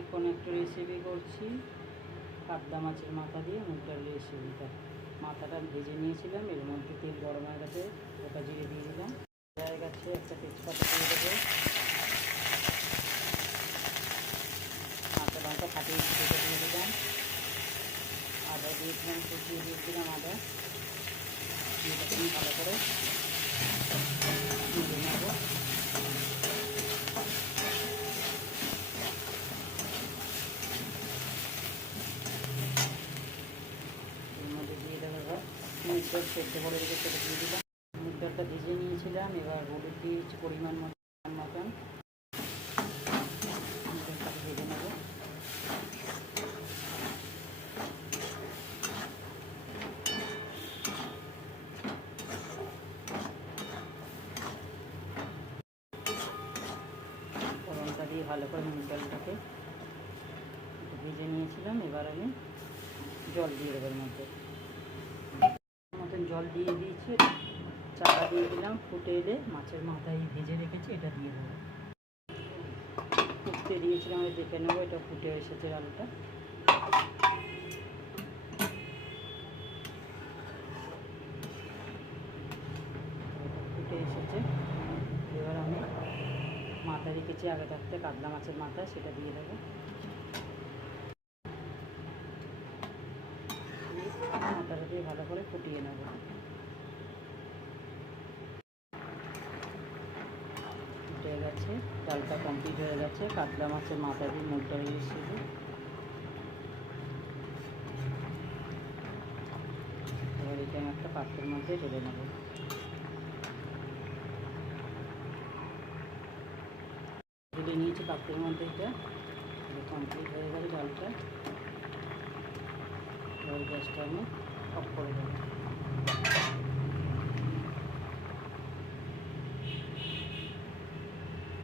এখন একটু রেসিপি করছি কাতলা মাছের মাথা দিয়ে মুগ ডালের রেসিপিটা। মাথাটা ভেজে নিয়েছিলাম, এর মধ্যে তেল গরম হয়ে গেছে, গোটা জিরে দিয়ে দিলাম, হয়ে গেছে একটা তেজপাতা দিয়ে দেবো, কাঁচা লঙ্কা ফাটিয়ে দিয়ে দিলাম, আদা দিয়েছিলাম, কুচিয়ে দিয়েছিলাম আদা দিয়ে ভালো করে দিয়ে নেবো। মুগ ডাল সেদ্ধ করে রেখে সেটা দিয়ে দিলাম। মুগ ডালটা ভিজিয়ে নিয়েছিলাম, এবার হলুদ দিয়েছি পরিমাণ মতন, মুগ ডালটাকে ভেজে নেব। ফোড়নটা দিয়ে ভালো করে মুগ ডালটাকে ভেজে নিয়েছিলাম, এবার আমি জল দিয়ে দেবো। এর মধ্যে জল দিয়ে দিয়েছি, চাপা দিয়ে দিলাম, ফুটে এলে মাছের মাথায় ভেজে রেখেছি এটা দিয়ে দেবো। ফুটতে দিয়েছিলাম, আমি দেখে নেবো এটা ফুটে এসেছে আলুটা। ফুটে এসেছে, এবার আমি মাথা রেখেছি আগে থাকতে কাতলা মাছের মাথা, সেটা দিয়ে দেবো। মাথাটা দিয়ে ভালো করে ফুটিয়ে নেব। ফুটে গেছে, ডালটা কমপ্লিট হয়ে গেছে, কাতলা মাছের মাথা দিয়ে মুগ ডাল রেসিপি। এবার এটা আমি একটা পাত্রের মধ্যে ঢেলে নেব। ঢেলে নিয়েছি পাত্রের মধ্যে, এটা কমপ্লিট হয়ে গেল ডালটা। এবার গ্যাসটা আমি অফ করে দেবো।